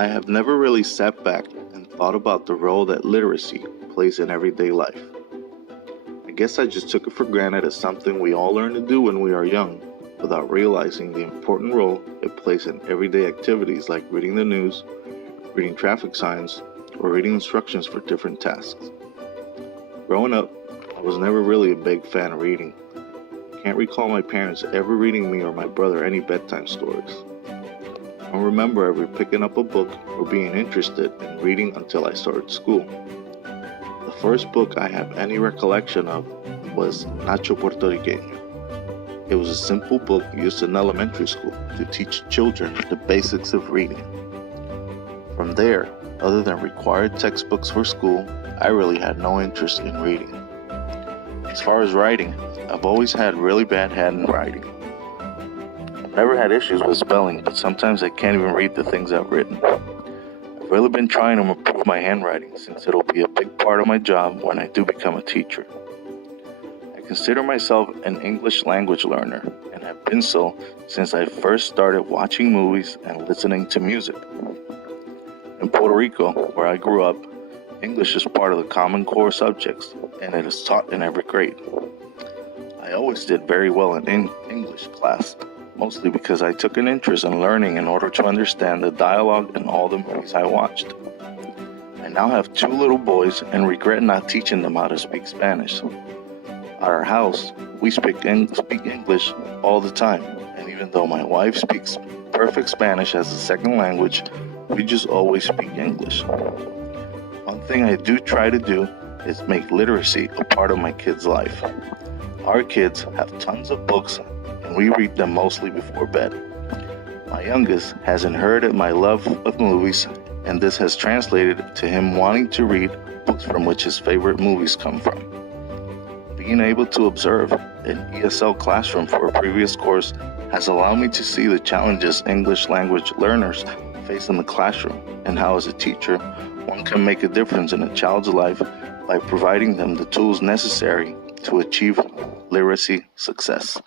I have never really sat back and thought about the role that literacy plays in everyday life. I guess I just took it for granted as something we all learn to do when we are young, without realizing the important role it plays in everyday activities like reading the news, reading traffic signs, or reading instructions for different tasks. Growing up, I was never really a big fan of reading. I can't recall my parents ever reading me or my brother any bedtime stories. I don't remember ever picking up a book or being interested in reading until I started school. The first book I have any recollection of was Nacho Puertorriqueño. It was a simple book used in elementary school to teach children the basics of reading. From there, other than required textbooks for school, I really had no interest in reading. As far as writing, I've always had really bad handwriting. I've never had issues with spelling, but sometimes I can't even read the things I've written. I've really been trying to improve my handwriting since it'll be a big part of my job when I do become a teacher. I consider myself an English language learner and have been so since I first started watching movies and listening to music. In Puerto Rico, where I grew up, English is part of the Common Core subjects, and it is taught in every grade. I always did very well in English class, mostly because I took an interest in learning in order to understand the dialogue in all the movies I watched. I now have 2 little boys and regret not teaching them how to speak Spanish. At our house, we speak English all the time, and even though my wife speaks perfect Spanish as a second language, we just always speak English. One thing I do try to do is make literacy a part of my kids' life. Our kids have tons of books, and we read them mostly before bed. My youngest has inherited my love of movies, and this has translated to him wanting to read books from which his favorite movies come from. Being able to observe an ESL classroom for a previous course has allowed me to see the challenges English language learners face in the classroom, and how as a teacher, one can make a difference in a child's life by providing them the tools necessary to achieve literacy success.